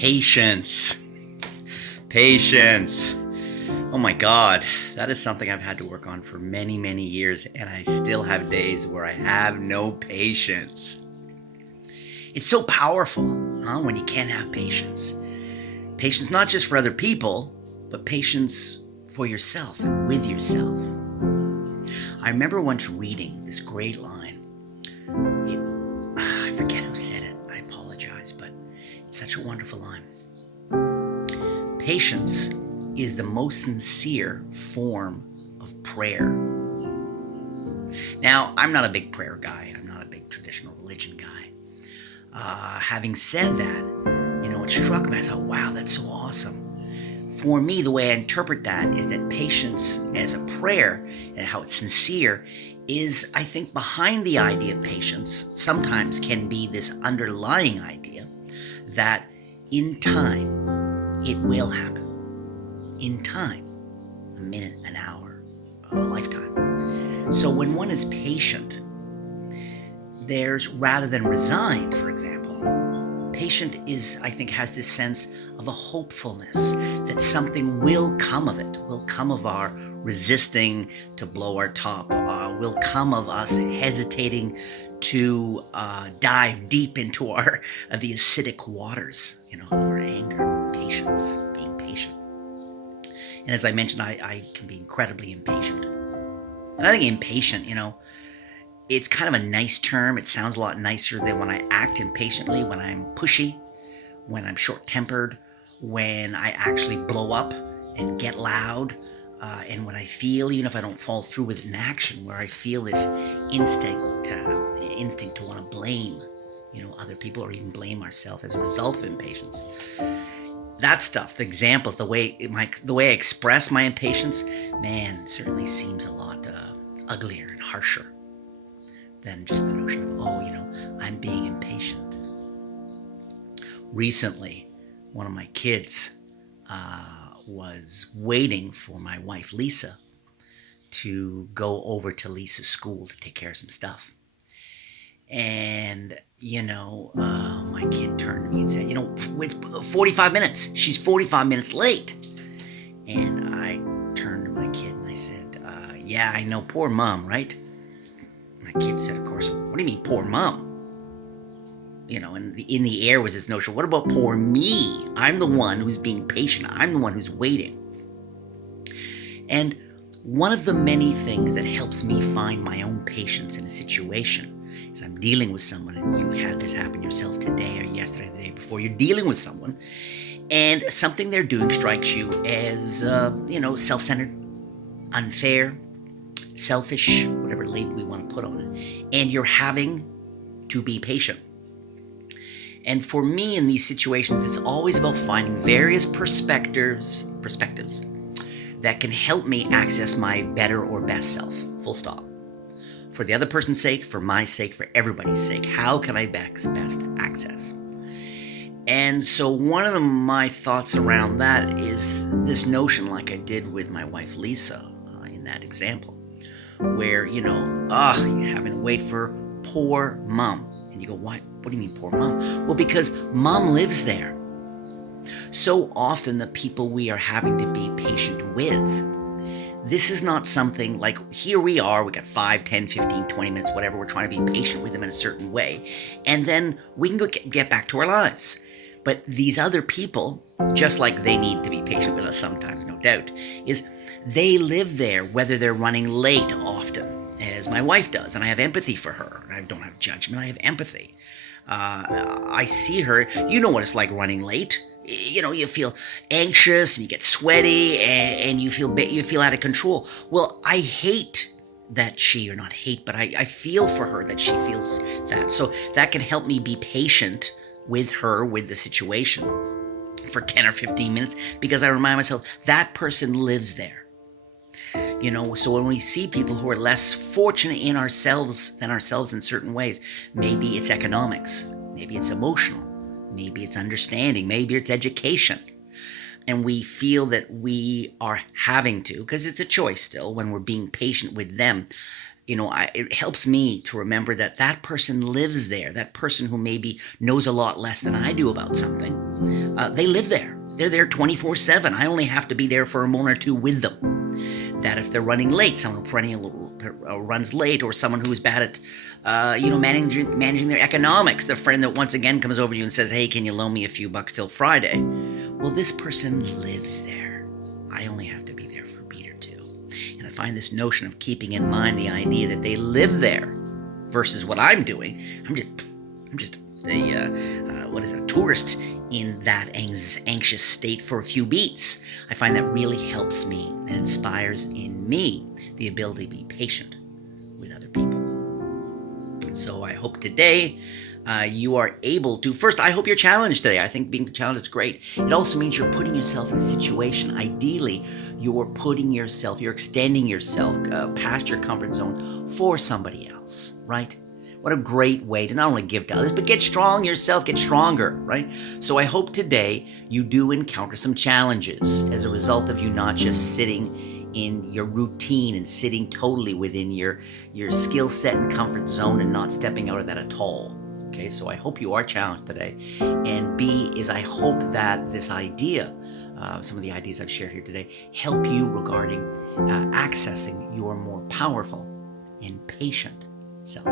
Patience. Patience. Oh my God, that is something I've had to work on for many, many years, and I still have days where I have no patience. It's so powerful, when you can have patience. Patience not just for other people, but patience for yourself and with yourself. I remember once reading this great line. I forget who said it. I apologize, but it's such a wonderful line. Patience is the most sincere form of prayer. Now, I'm not a big prayer guy. I'm not a big traditional religion guy. Having said that, it struck me. I thought, wow, that's so awesome. For me, the way I interpret that is that patience as a prayer and how it's sincere is, I think, behind the idea of patience sometimes can be this underlying idea that in time, it will happen. In time, a minute, an hour, a lifetime. So when one is patient, there's, rather than resigned, for example, patient is, I think, has this sense of a hopefulness that something will come of it, will come of our resisting to blow our top, will come of us hesitating to dive deep into the acidic waters, of our anger, patience, being patient. And as I mentioned, I can be incredibly impatient. And I think impatient, it's kind of a nice term. It sounds a lot nicer than when I act impatiently, when I'm pushy, when I'm short-tempered, when I actually blow up and get loud, and when I feel, even if I don't follow through with it in action, where I feel this instinct to want to blame, other people, or even blame ourselves as a result of impatience. That stuff, the examples, the way I express my impatience, man, certainly seems a lot uglier and harsher than just the notion of, I'm being impatient. Recently, one of my kids was waiting for my wife, Lisa, to go over to Lisa's school to take care of some stuff. And, my kid turned to me and said, it's 45 minutes. She's 45 minutes late. And I turned to my kid and I said, yeah, I know, poor mom, right? My kid said, of course, what do you mean, poor mom? And in the air was this notion, what about poor me? I'm the one who's being patient. I'm the one who's waiting. And one of the many things that helps me find my own patience in a situation is I'm dealing with someone, and you had this happen yourself today or yesterday, the day before. You're dealing with someone, and something they're doing strikes you as, self-centered, unfair, selfish, whatever label we want to put on it, and you're having to be patient. And for me in these situations, it's always about finding various perspectives that can help me access my better or best self, full stop. For the other person's sake, for my sake, for everybody's sake, how can I best access? And so one of my thoughts around that is this notion, like I did with my wife Lisa in that example, where, you're having to wait for poor mom. And you go, why? What do you mean poor mom? Well, because mom lives there. So often the people we are having to be patient with, this is not something like, here we are, we got 5, 10, 15, 20 minutes, whatever, we're trying to be patient with them in a certain way, and then we can go get back to our lives. But these other people, just like they need to be patient with us sometimes, no doubt, is they live there, whether they're running late often, as my wife does, and I have empathy for her. I don't have judgment, I have empathy. I see her, you know what it's like running late. You feel anxious and you get sweaty and you feel out of control. Well, I hate that or not hate, but I feel for her that she feels that. So that can help me be patient with her, with the situation for 10 or 15 minutes, because I remind myself that person lives there. So when we see people who are less fortunate than ourselves in certain ways, maybe it's economics, maybe it's emotional, maybe it's understanding, maybe it's education, and we feel that we are having to, because it's a choice still when we're being patient with them, it helps me to remember that person lives there, that person who maybe knows a lot less than I do about something, they live there. They're there 24/7. I only have to be there for a moment or two with them. That if they're running late, someone who runs late, or someone who is bad at, managing their economics, the friend that once again comes over to you and says, "Hey, can you loan me a few bucks till Friday?" Well, this person lives there. I only have to be there for a beat or two. And I find this notion of keeping in mind the idea that they live there versus what I'm doing. I'm just a tourist in that anxious state for a few beats. I find that really helps me and inspires in me the ability to be patient with other people. So I hope today you are able to, first, I hope you're challenged today. I think being challenged is great. It also means you're putting yourself in a situation. Ideally, you're extending yourself past your comfort zone for somebody else, right? What a great way to not only give to others, but get strong yourself, get stronger, right? So I hope today you do encounter some challenges as a result of you not just sitting in your routine and sitting totally within your skill set and comfort zone and not stepping out of that at all. Okay, so I hope you are challenged today. And B is I hope that this idea, some of the ideas I've shared here today, help you regarding accessing your more powerful and patient self.